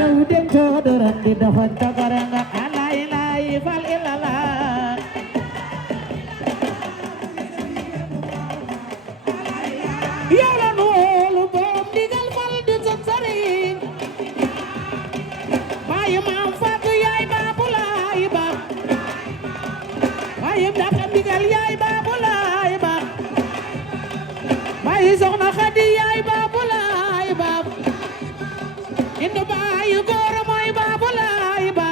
yow dem toodoran di doxal tagaranga alay lay fal ilala yow la noolu borom digal fal du sa sëriñ baay maam Faatu yaay baabu laay ba baay dafa digal yaay baabu laay ba baay soxna Xadi yaay baabu laay ba indu baay góor mooy baabu laay ba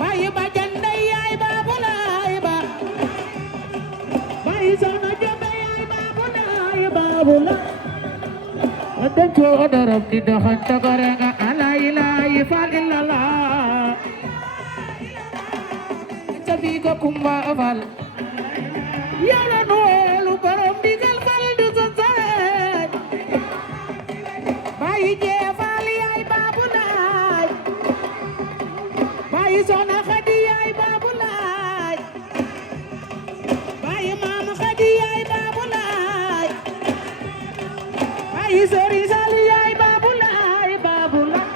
baay ba janday yaay baabu laay ba baay soxna Jóobe yaay baabu laay baabu la dem toodoran di doxal tagaranga alay lay fal ilala sabiga kumba fal yàlla noolu borom digal fal du sansaay bayi jee fal yaay baabu laay bayi soxna Xadi yaay baabu laay bayi maam Xadi yaay baabu laay bayi sori sal yaay baabu laay baabu laay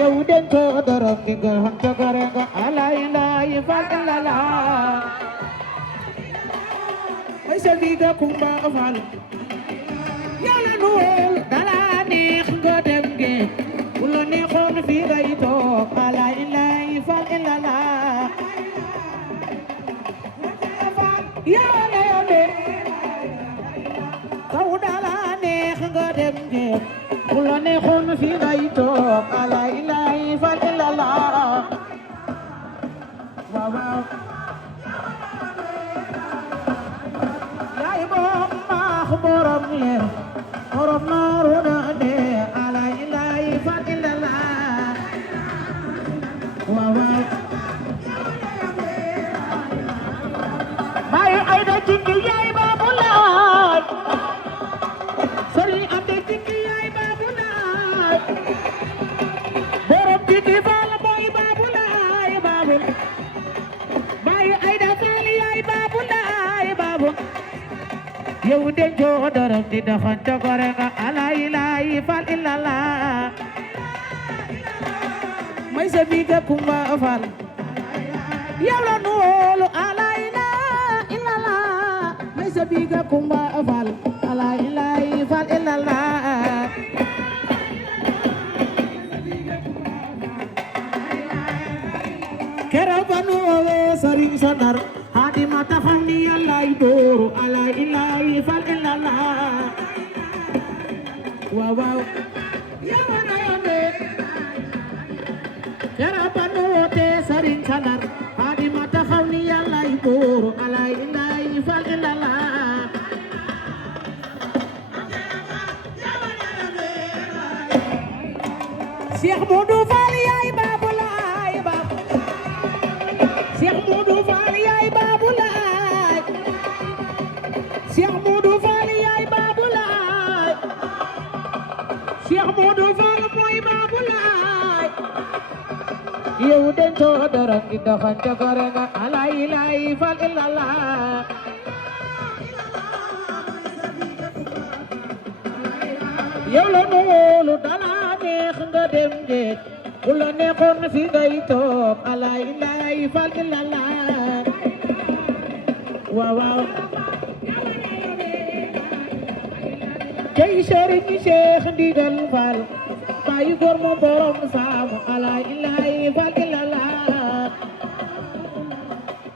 yow den toodoran di doxal tagaranga alay lay fal ilala ay sabiga kumba fal yàlla nool dala neex nga dem ge bu la neexoon fi ngay toog alay lay fal ilala yàlla yone kaw dala neex nga dem ge bu la neexoon fi ngay toog alay lay fal ilala waaw waaw yaay borom baax borom leer borom nooru na de alay lay fal ilala waaw waaw baay ay da cikki yaay baabu laay sëriñ am de cikki yaay baabu laay borom cikki fal mooy baabu laay baabu baay ay da fal yaay baabu laay baabu yow den toodoran di doxal tagaranga alay lay fal ilala may sabiga kumba fal yow la noolu alay la ilala may sabiga kumba fal alay lay fal ilala kera banu owe sëriñ Sanar hadi mata xam ni yàllaay dooru alay lay fal ilala waaw waaw yow na yone kera banu ote sëriñ Sanar hadi mata xam ni yàllaay dooru alay lay fal ilala Cheikh Modou Fall yaay baabu laay baabu Cheikh Modou Fall yaay baabu laay Cheikh Modou Fall yaay baabu laay Cheikh Modou Fall mooy baabu laay yow den toodoran di doxal tagaranga alay lay fal ilala yow la noolu dala neex nga dem géej bu la neexoon fi ngay toog alay lay fal ilala waaw waaw tey sëriñ Cheikh Ndigal Fall baay góor moom borom saamu alay lay fal ilala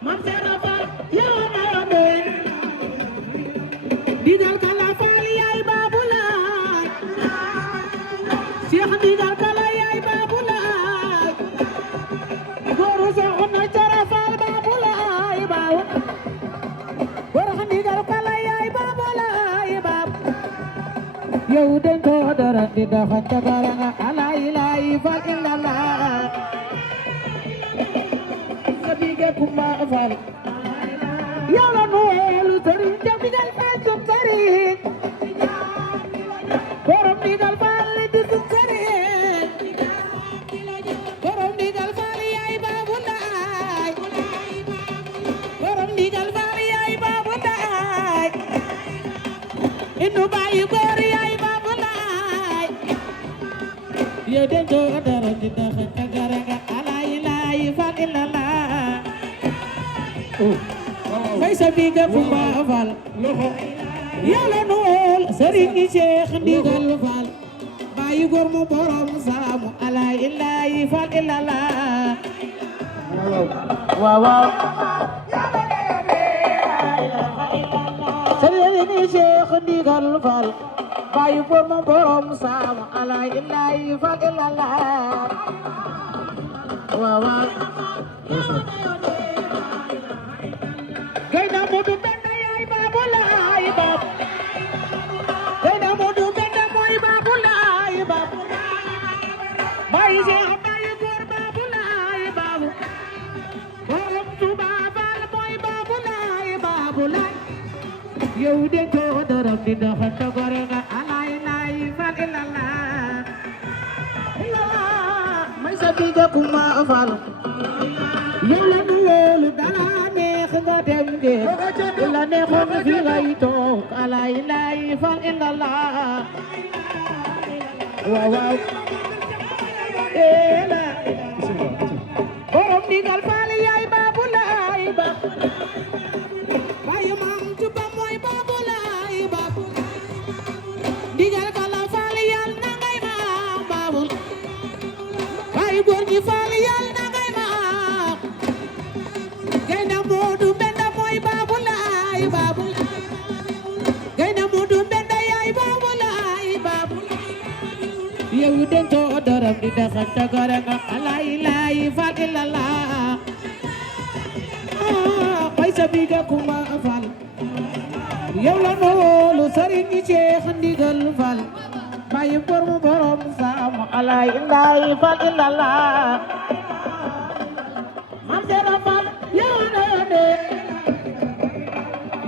mam seena Fall yow na yone Ndigal Kala Fall yaay baabu laay Cheikh Ndigal Kala yaay baabu laay góoru soxna Jara Fall baabu laay baaw góoru Ndigal Kala yaay baabu laay baaw yow den toodoran di doxal tagaranga alay lay fal ilala sabiga kumba fal yow la noolu sëriñ Jaw Ndigal Fall sub sëriñ borom Ndigal Fall di sub sëriñ borom Ndigal Fall yaay baabu laay borom Ndigal Fall yaay baabu laay indu baay góor yaay baabu laay yow de doo dara di dafa tagaraga ala ilahi fa illallah fay sa biga Kumba Fall yàlla nu wol Serigne Cheikh Ndigal Fall bayu góor mu borom saamu ala ilahi fa illallah waaw waaw Serigne Cheikh Ndigal Fall bayu góor mu borom saamu ala ilahi fa illallah waaw waaw Gaynde Modou Mbenda yaay Babou Laye Babou Gaynde Modou Mbenda mooy Babou Laye Babou baay Cheikh baay góor Babou Laye Babou borom Touba Fall mooy Babou Laye Babou Laye yow de ko dara di doxa togore nga alay laye Fall illallah may sa biga Kumba Fall yow la nu wóolu dala neex nga dem de la neexoon fi ngay toog ala ilahi fa illallah waaw waaw la borom Ndigal Fall yaay Babou Laye ba bayu maam Tuba mooy Babou Laye ba Ndigal Kala Fall yal na ngay maam Babou bayu góor ñi Fall yal na ngay maam Gaynde Modou Mbenda mooy Babou Laye Babou Gaynde Modou Mbenda yaay Babou Laye Babou yow den to daram di daxa tagara nga ala ilahi fa illallah fay sa biga Kumba Fall yow la noolu Serigne Cheikh Ndigal Fall bayu góor mu borom saamu ala ilahi fa illallah Mam Sera Fall yow na de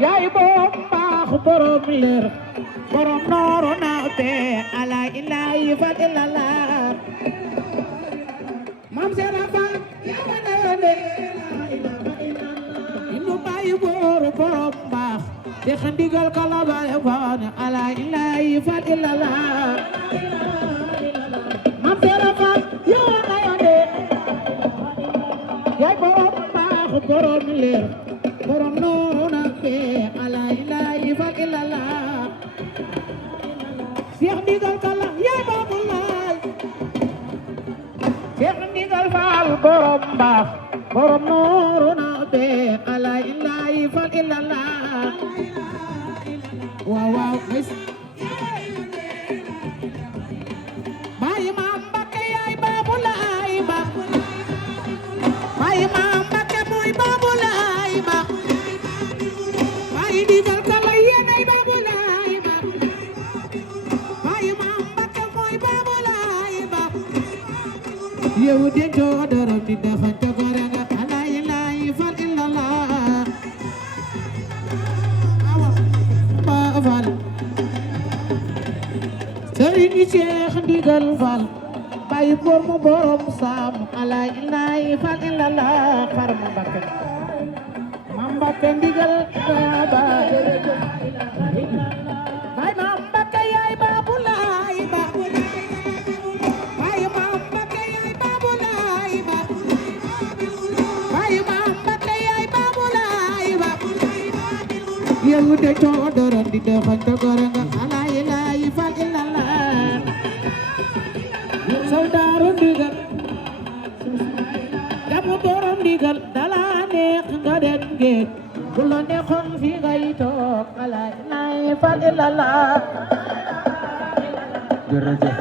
yaay boom baax borom leer borom nooro na te ala ilahi fa illallah Mam Sera Fall yow na de inu bayu góor borom baax te Ndigal Kala baay faal ala ilahi fa illallah Mam Sera Fall yow na de yaay borom baax borom leer borom nooro na te ala ilahi fa illallah Cheikh Ndigal Kala yaay Babou Laye Cheikh Ndigal Fall borom baax borom nooro na te ala ilahi fa illallah waaw waaw baay maam Mbakke yaay Babou Laye ba baay maam Mbakke mooy Babou Laye ba baay Ndigal Kala yéenay Babou Laye ba baay maam Mbakke mooy Babou Laye ba yow de to dara di dafa tagara nga ala ilahi fa illallah Kumba Fall Serigne Cheikh Ndigal Fall bayu góor mu borom saamu ala ilahi fa illallah farma Mbakke Mam Mbakke Ndigal ba baay maam Mbakke yaay Babou Laye ba baay maam Mbakke yaay Babou Laye ba baay maam Mbakke yaay Babou Laye ba yow de to dara di doxa tagara nga ala ilahi fa illallah soldaaru Ndigal damu borom Ndigal dala neex nga dem géej bu la neexoon fi ngay toog ala ilahi fa illallah jërëjëf